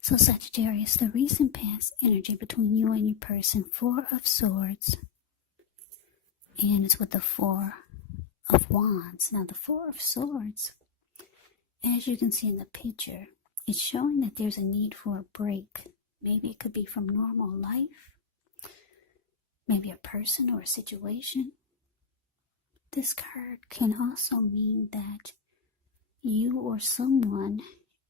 So Sagittarius, the recent past energy between you and your person, Four of Swords, and it's with the Four of Wands. Now the Four of Swords, as you can see in the picture, it's showing that there's a need for a break. Maybe it could be from normal life, maybe a person or a situation. This card can also mean that you or someone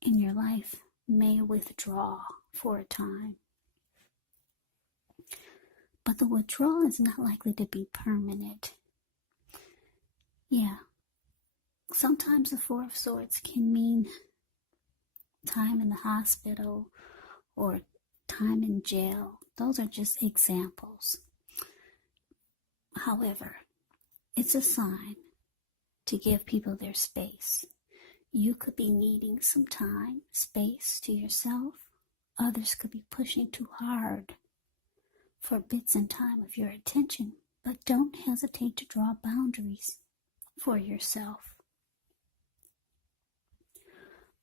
in your life may withdraw for a time. But the withdrawal is not likely to be permanent. Yeah. Sometimes the Four of Swords can mean time in the hospital or time in jail. Those are just examples. However, it's a sign to give people their space. You could be needing some time, space to yourself. Others could be pushing too hard for bits and time of your attention, but don't hesitate to draw boundaries for yourself.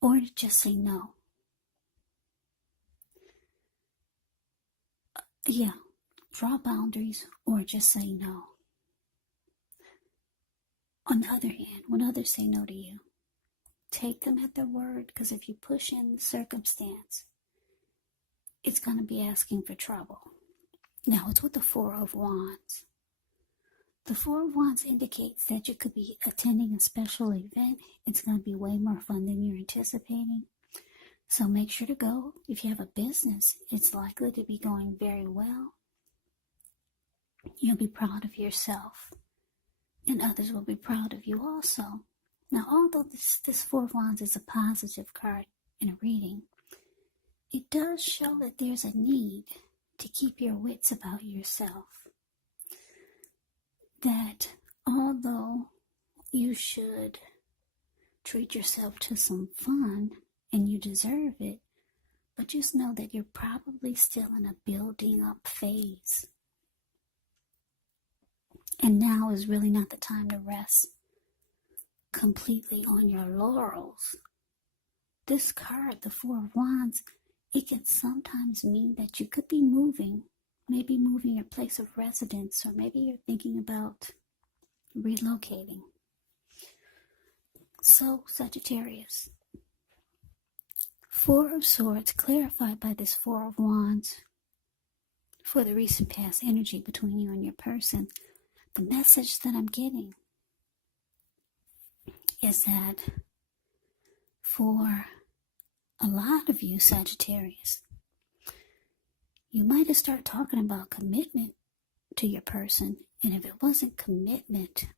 Or to just say no. Draw boundaries or just say no. On the other hand, when others say no to you, take them at their word, because if you push in the circumstance, it's going to be asking for trouble. Now, it's with the Four of Wands. The Four of Wands indicates that you could be attending a special event. It's going to be way more fun than you're anticipating. So make sure to go. If you have a business, it's likely to be going very well. You'll be proud of yourself, and others will be proud of you also. Now, although this Four of Wands is a positive card in a reading, it does show that there's a need to keep your wits about yourself. That although you should treat yourself to some fun, and you deserve it, but just know that you're probably still in a building up phase. And now is really not the time to rest completely on your laurels. This card, the Four of Wands, it can sometimes mean that you could be moving, maybe moving your place of residence, or maybe you're thinking about relocating. So, Sagittarius, Four of Swords clarified by this Four of Wands for the recent past energy between you and your person. The message that I'm getting is that for a lot of you, Sagittarius, you might have started talking about commitment to your person, and if it wasn't commitment,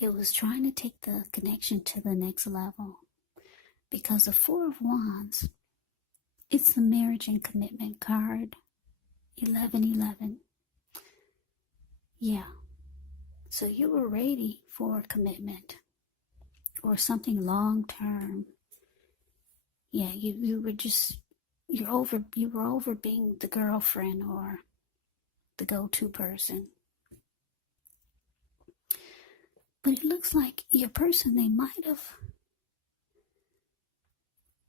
it was trying to take the connection to the next level. Because the Four of Wands, it's the marriage and commitment card, 1111. Yeah. So you were ready for commitment or something long term. Yeah, you were over being the girlfriend or the go-to person. But it looks like your person, they might have,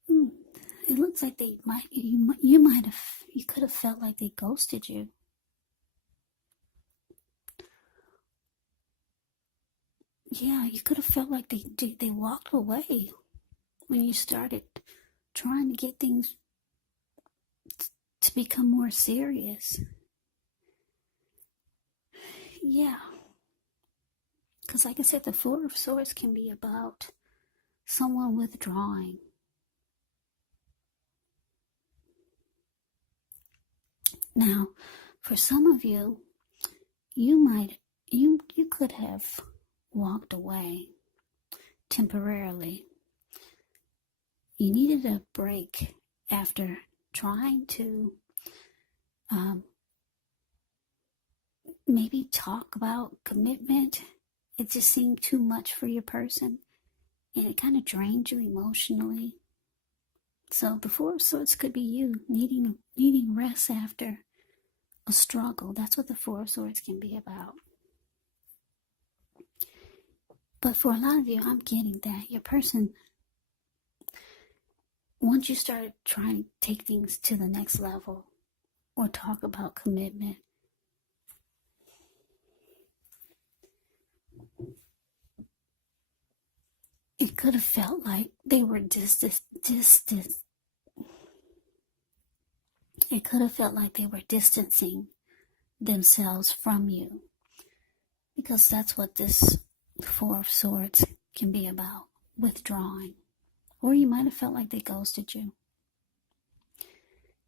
it looks like you could have felt like they ghosted you. Yeah, you could have felt like they walked away when you started trying to get things to become more serious. Yeah. Because like I said, the Four of Swords can be about someone withdrawing. Now, for some of you, you could have walked away temporarily. You needed a break after trying to maybe talk about commitment. It just seemed too much for your person, and it kind of drained you emotionally. So the Four of Swords could be you needing rest after a struggle. That's what the Four of Swords can be about. But for a lot of you, I'm getting that your person, once you started trying to take things to the next level or talk about commitment, it could have felt like they were distant. It could have felt like they were distancing themselves from you, because that's what this Four of Swords can be about, withdrawing. Or you might have felt like they ghosted you.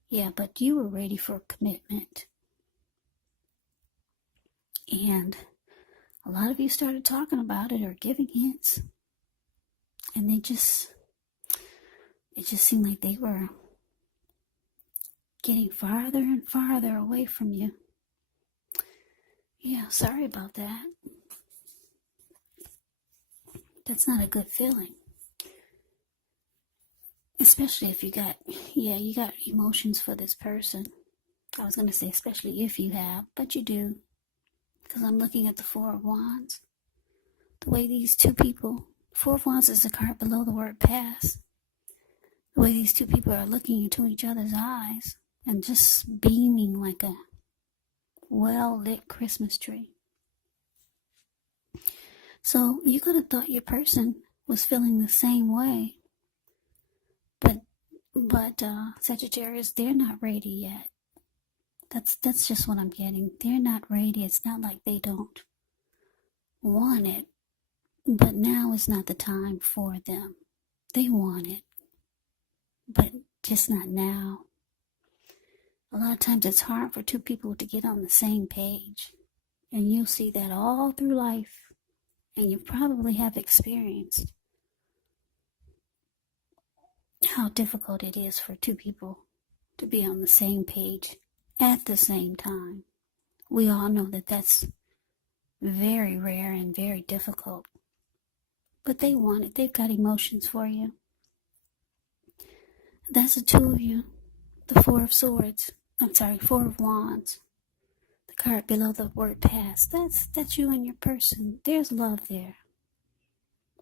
Yeah, but you were ready for commitment. And a lot of you started talking about it or giving hints. And it just seemed like they were getting farther and farther away from you. Yeah, sorry about that. That's not a good feeling. Especially if you got emotions for this person. I was going to say especially if you have, but you do. Because I'm looking at the Four of Wands. The way these two people, Four of Wands is the card below the word pass. The way these two people are looking into each other's eyes and just beaming like a well-lit Christmas tree. So you could have thought your person was feeling the same way. But Sagittarius, they're not ready yet. That's just what I'm getting. They're not ready. It's not like they don't want it, but now is not the time for them. They want it, but just not now. A lot of times it's hard for two people to get on the same page, and you'll see that all through life, and you probably have experienced how difficult it is for two people to be on the same page at the same time. We all know that that's very rare and very difficult. But they want it. They've got emotions for you. That's the two of you. The Four of Swords. Four of Wands. The card below the word past. That's you and your person. There's love there.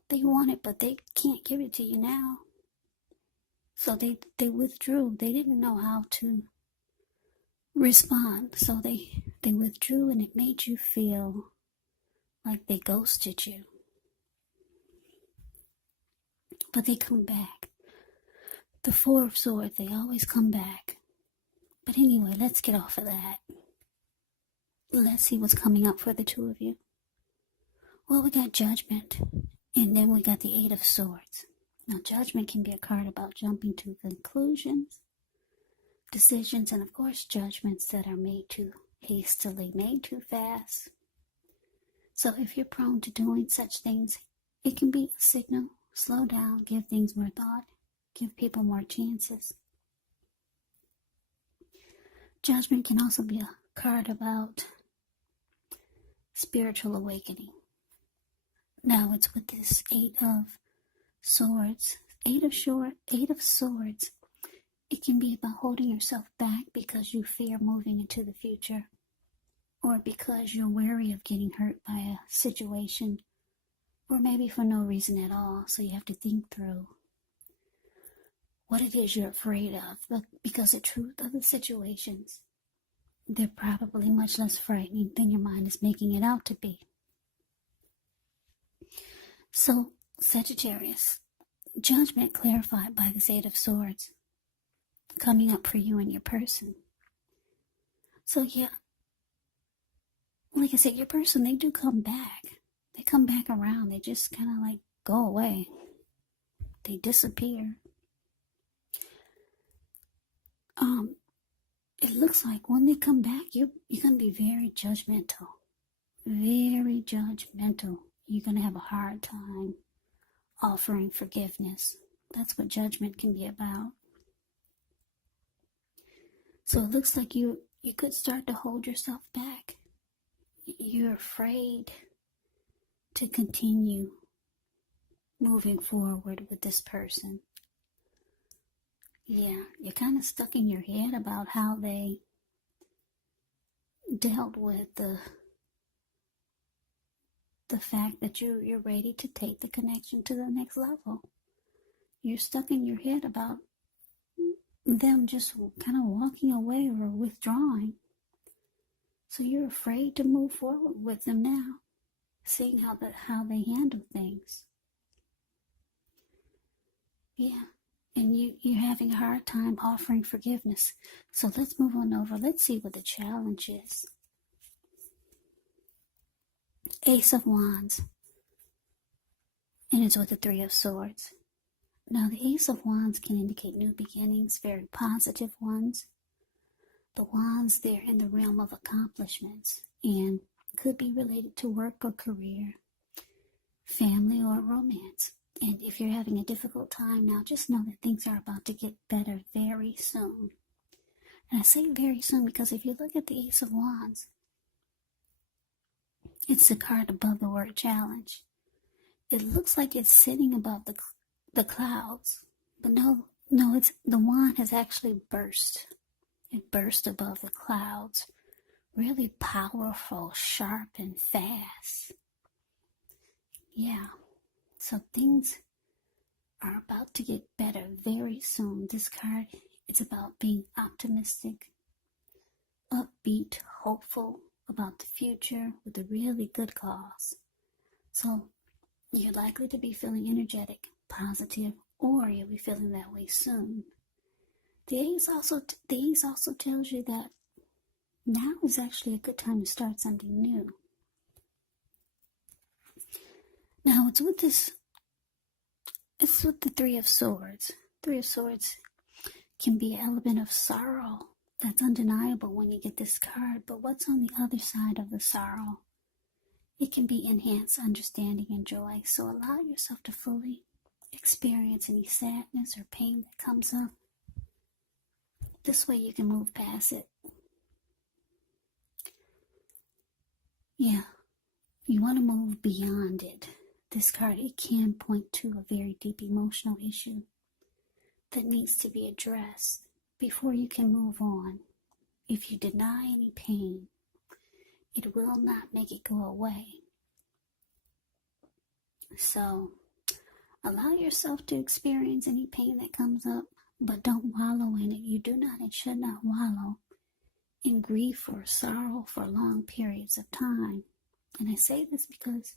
They want it, but they can't give it to you now. So they withdrew. They didn't know how to respond. So they withdrew, and it made you feel like they ghosted you. But they come back. The Four of Swords, they always come back. But anyway, let's get off of that. Let's see what's coming up for the two of you. Well, we got Judgment, and then we got the Eight of Swords. Now, Judgment can be a card about jumping to conclusions, decisions, and of course, judgments that are made too hastily, made too fast. So if you're prone to doing such things, it can be a signal. Slow down, give things more thought, give people more chances. Judgment can also be a card about spiritual awakening. Now it's with this Eight of Swords. Eight of Swords. It can be about holding yourself back because you fear moving into the future, or because you're wary of getting hurt by a situation, or maybe for no reason at all. So you have to think through what it is you're afraid of. But because the truth of the situations, they're probably much less frightening than your mind is making it out to be. So, Sagittarius, Judgment clarified by the Eight of Swords coming up for you and your person. So yeah, like I said, your person, they do come back. They come back around. They just kind of like go away. They disappear. It looks like when they come back, you're going to be very judgmental. Very judgmental. You're going to have a hard time offering forgiveness. That's what Judgment can be about. So it looks like you could start to hold yourself back. You're afraid to continue moving forward with this person. Yeah, you're kind of stuck in your head about how they dealt with the fact that you're ready to take the connection to the next level. You're stuck in your head about them just kind of walking away or withdrawing. So you're afraid to move forward with them now, seeing how they handle things. Yeah. And you're having a hard time offering forgiveness. So let's move on over. Let's see what the challenge is. Ace of Wands. And it's with the Three of Swords. Now, the Ace of Wands can indicate new beginnings, very positive ones. The Wands, they're in the realm of accomplishments and could be related to work or career, family or romance. And if you're having a difficult time now, just know that things are about to get better very soon. And I say very soon because if you look at the Ace of Wands, it's the card above the word challenge. It looks like it's sitting above the clouds, but no, it's the wand has actually burst. It burst above the clouds. Really powerful, sharp, and fast. Yeah. So things are about to get better very soon. This card, it's about being optimistic, upbeat, hopeful about the future with a really good cause. So you're likely to be feeling energetic, positive, or you'll be feeling that way soon. The Ace also tells you that now is actually a good time to start something new. Now it's with the Three of Swords. Three of Swords can be an element of sorrow. That's undeniable when you get this card. But what's on the other side of the sorrow? It can be enhanced understanding and joy. So allow yourself to fully experience any sadness or pain that comes up. This way you can move past it. Yeah, you want to move beyond it. This card, it can point to a very deep emotional issue that needs to be addressed before you can move on. If you deny any pain, it will not make it go away. So, allow yourself to experience any pain that comes up, but don't wallow in it. You do not and should not wallow in grief or sorrow for long periods of time. And I say this because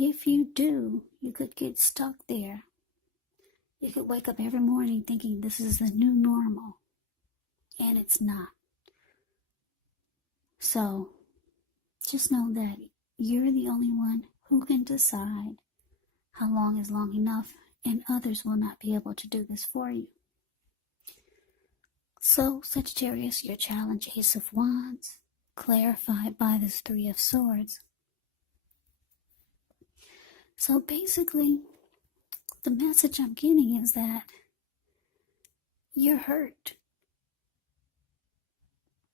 if you do, you could get stuck there. You could wake up every morning thinking this is the new normal, and it's not. So, just know that you're the only one who can decide how long is long enough, and others will not be able to do this for you. So, Sagittarius, your challenge, Ace of Wands, clarified by this Three of Swords. So basically, the message I'm getting is that you're hurt.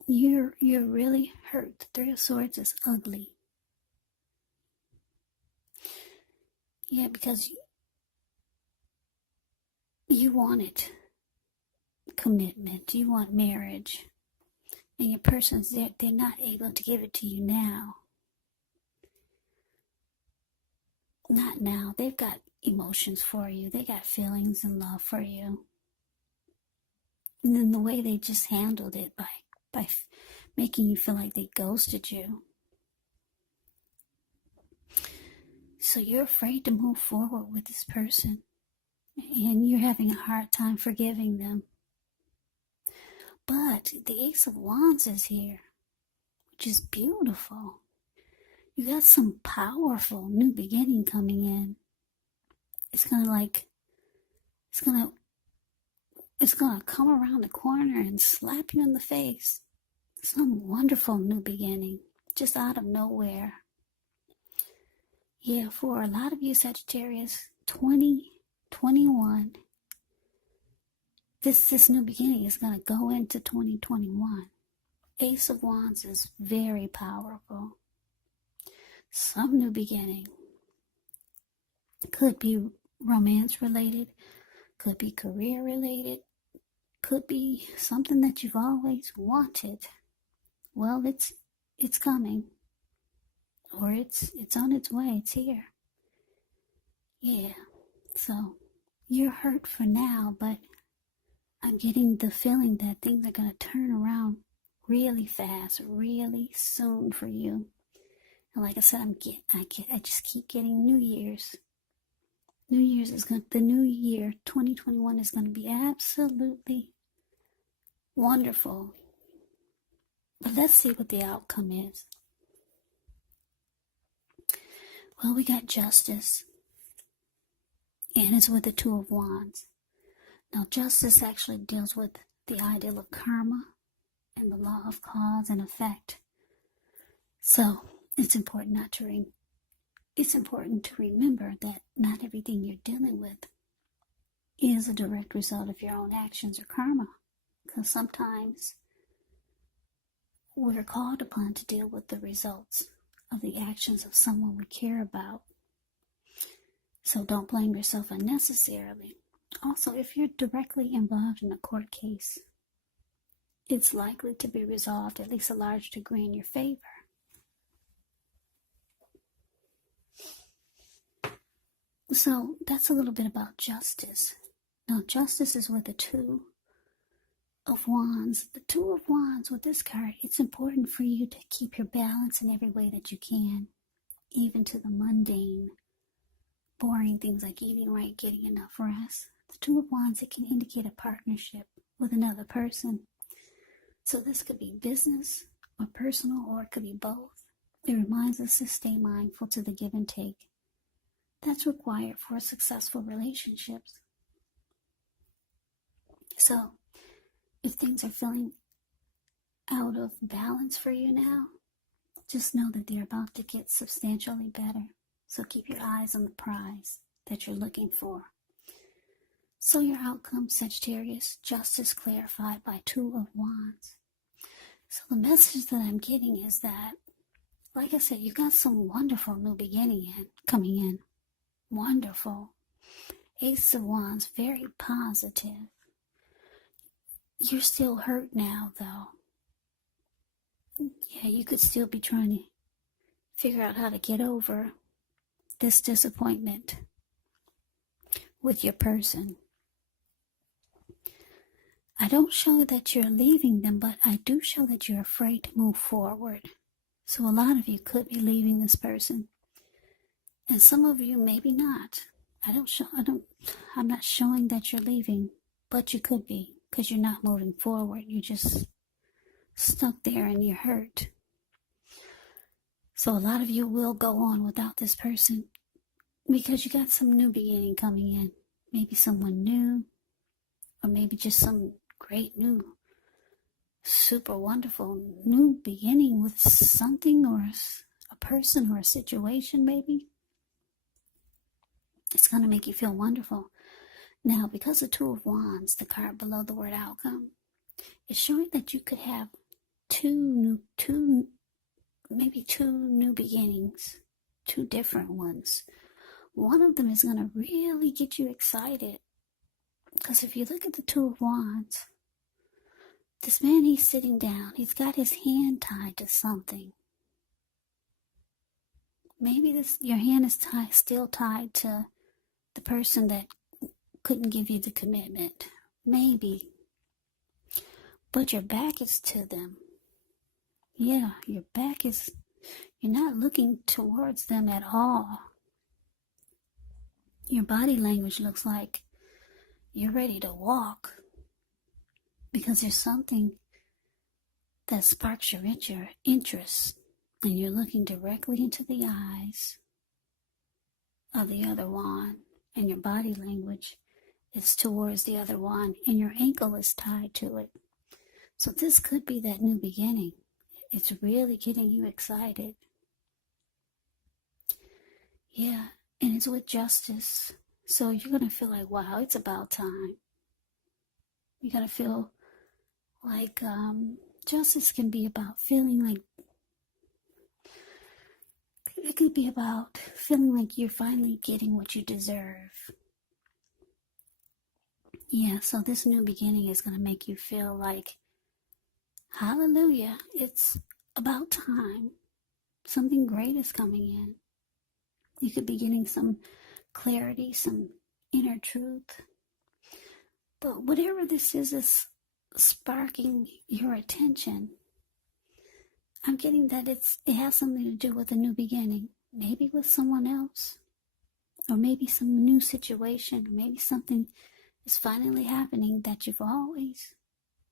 You're really hurt. The Three of Swords is ugly. Yeah, because you wanted commitment. You want marriage. And your person's there, they're not able to give it to you now. Not now. They've got emotions for you. They got feelings and love for you. And then the way they just handled it by making you feel like they ghosted you. So you're afraid to move forward with this person. And you're having a hard time forgiving them. But the Ace of Wands is here, which is beautiful. You got some powerful new beginning coming in. It's gonna come around the corner and slap you in the face. Some wonderful new beginning, just out of nowhere. Yeah, for a lot of you Sagittarius, 2021, this new beginning is gonna go into 2021. Ace of Wands is very powerful. Some new beginning. Could be romance related, could be career related, could be something that you've always wanted. Well, it's coming. Or it's on its way, it's here. Yeah. So you're hurt for now, but I'm getting the feeling that things are going to turn around really fast, really soon for you. And like I said, I just keep getting New Year's. The new year, 2021, is going to be absolutely wonderful. But let's see what the outcome is. Well, we got Justice, and it's with the Two of Wands. Now, Justice actually deals with the ideal of karma and the law of cause and effect. So it's important to remember that not everything you're dealing with is a direct result of your own actions or karma, because sometimes we're called upon to deal with the results of the actions of someone we care about. So don't blame yourself unnecessarily. Also, if you're directly involved in a court case, it's likely to be resolved at least a large degree in your favor. So that's a little bit about Justice. Now, Justice is with the Two of Wands. The Two of Wands with this card, it's important for you to keep your balance in every way that you can, even to the mundane, boring things like eating right, getting enough rest. The Two of Wands, it can indicate a partnership with another person. So this could be business or personal, or it could be both. It reminds us to stay mindful to the give and take that's required for successful relationships. So if things are feeling out of balance for you now, just know that they're about to get substantially better. So keep your eyes on the prize that you're looking for. So your outcome, Sagittarius, Justice clarified by Two of Wands. So the message that I'm getting is that, like I said, you got some wonderful new beginning coming in. Wonderful. Ace of Wands, very positive. You're still hurt now, though. Yeah, you could still be trying to figure out how to get over this disappointment with your person. I don't show that you're leaving them, but I do show that you're afraid to move forward. So a lot of you could be leaving this person. And some of you maybe not. I'm not showing that you're leaving, but you could be, because you're not moving forward. You're just stuck there and you're hurt. So a lot of you will go on without this person because you got some new beginning coming in. Maybe someone new, or maybe just some great new, super wonderful new beginning with something or a person or a situation maybe. It's going to make you feel wonderful. Now, because of Two of Wands, the card below the word outcome, it's showing that you could have two new beginnings, two different ones. One of them is going to really get you excited. Because if you look at the Two of Wands, this man, he's sitting down. He's got his hand tied to something. Maybe your hand is still tied to the person that couldn't give you the commitment. Maybe. But your back is to them. Yeah, your back is, you're not looking towards them at all. Your body language looks like you're ready to walk because there's something that sparks your interest, and you're looking directly into the eyes of the other one, and your body language is towards the other one, and your ankle is tied to it. So this could be that new beginning. It's really getting you excited. Yeah, and it's with Justice. So you're going to feel like, wow, it's about time. You're going to feel like Justice can be about feeling like, it could be about feeling like you're finally getting what you deserve. Yeah, so this new beginning is going to make you feel like, hallelujah, it's about time. Something great is coming in. You could be getting some clarity, some inner truth. But whatever this is sparking your attention. I'm getting that it has something to do with a new beginning. Maybe with someone else. Or maybe some new situation. Or maybe something is finally happening that you've always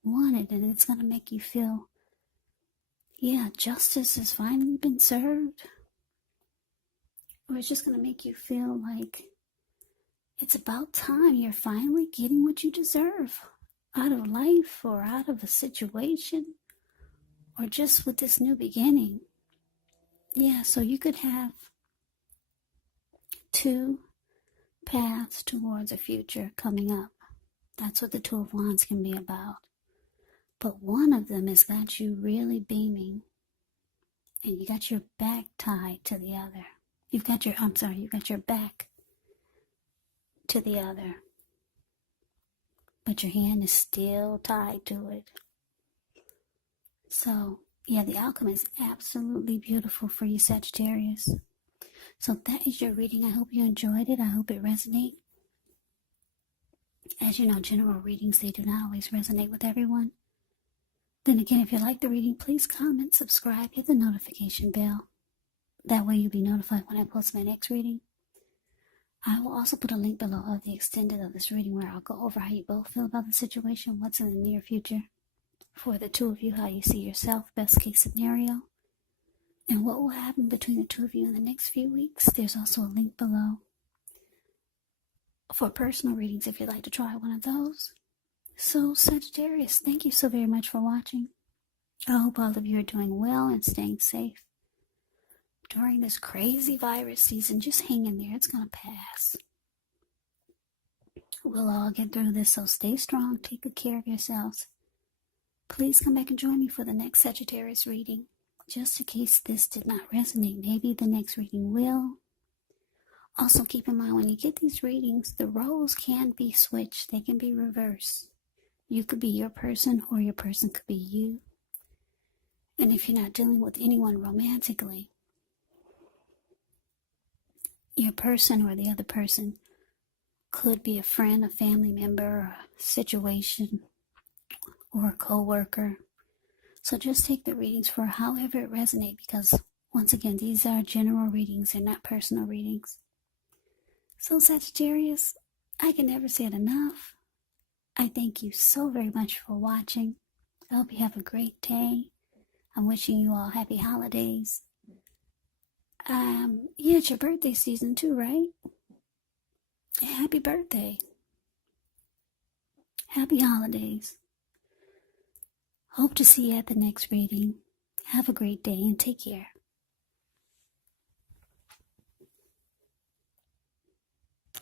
wanted. And it's going to make you feel, yeah, justice has finally been served. Or it's just going to make you feel like it's about time you're finally getting what you deserve out of life or out of a situation or just with this new beginning. Yeah, so you could have two paths towards a future coming up. That's what the Two of Wands can be about. But one of them has got you really beaming and you got your back tied to the other. You've got your back to the other. But your hand is still tied to it. So, yeah, the outcome is absolutely beautiful for you, Sagittarius. So that is your reading. I hope you enjoyed it. I hope it resonated. As you know, general readings, they do not always resonate with everyone. Then again, if you like the reading, please comment, subscribe, hit the notification bell. That way you'll be notified when I post my next reading. I will also put a link below of the extended of this reading where I'll go over how you both feel about the situation, what's in the near future for the two of you, how you see yourself, best case scenario, and what will happen between the two of you in the next few weeks. There's also a link below for personal readings if you'd like to try one of those. So Sagittarius, thank you so very much for watching. I hope all of you are doing well and staying safe during this crazy virus season. Just hang in there. It's going to pass. We'll all get through this, so stay strong. Take good care of yourselves. Please come back and join me for the next Sagittarius reading. Just in case this did not resonate, maybe the next reading will. Also keep in mind when you get these readings, the roles can be switched. They can be reversed. You could be your person or your person could be you. And if you're not dealing with anyone romantically, your person or the other person could be a friend, a family member, a situation, or a co-worker. So just take the readings for however it resonates, because once again, these are general readings, they're not personal readings. So Sagittarius, I can never say it enough. I thank you so very much for watching. I hope you have a great day. I'm wishing you all happy holidays. Yeah, it's your birthday season too, right? Happy birthday. Happy holidays. Hope to see you at the next reading. Have a great day and take care.